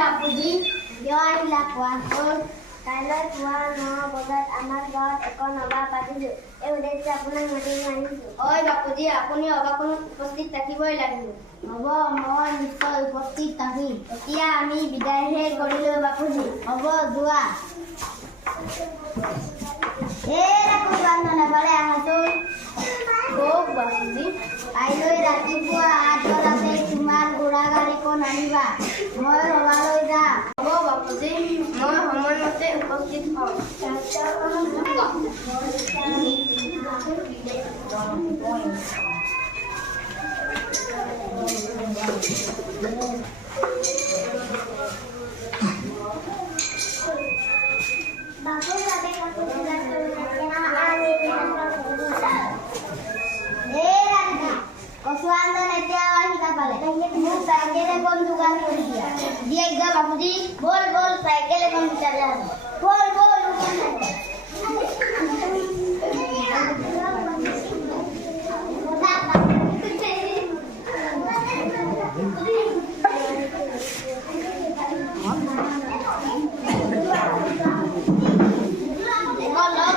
বাপুজি কিয় আহিলা কোৱা হ'ল কাইলৈ পুৱা 9 বজাত আমাৰ গাঁৱত এখন সভা পাতিছোঁ এই উদ্দেশ্যে আপোনাক মাতিব আহিছোঁ হয় বাপুজি আপুনি সভাখনত উপস্থিত থাকিবই লাগিব হ'ব মই নিশ্চয় উপস্থিত থাকিম এতিয়া আমি বিদায়হে কৰিলোঁ বাপুজি হ'ব যোৱা নেবাৰে আহাচোন কওক বাপুজি কাইলৈ ৰাতিপুৱা 8 বজাতে তোমাৰ ঘোঁৰা গাড়ীখন আনিবা মই সভালৈ যাম হ'ব বাপুজি মই সময়মতে উপস্থিত হ'ম बाबूजी बोल बोल साइकिल कौन चला बोल बोल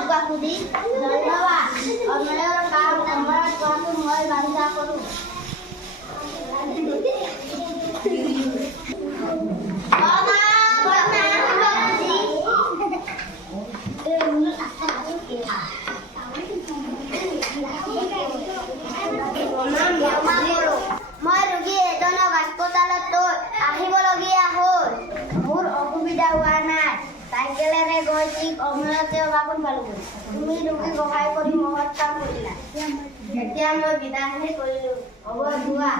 बाबूजी धन्यवाद और मेरे काम हमारा काम मैं बांधा करूं মই ৰোগী এজনক হাস্পতালত আহিবলগীয়া হ'ল মোৰ অসুবিধা হোৱা নাই চাইকেলেৰে গৈ ঠিক সময়তে সভাখন পালোগৈ তুমি ৰোগীক সহায় কৰি মহৎ কাম কৰিলা এতিয়া মই বিদায়হে কৰিলোঁ হ'ব যোৱা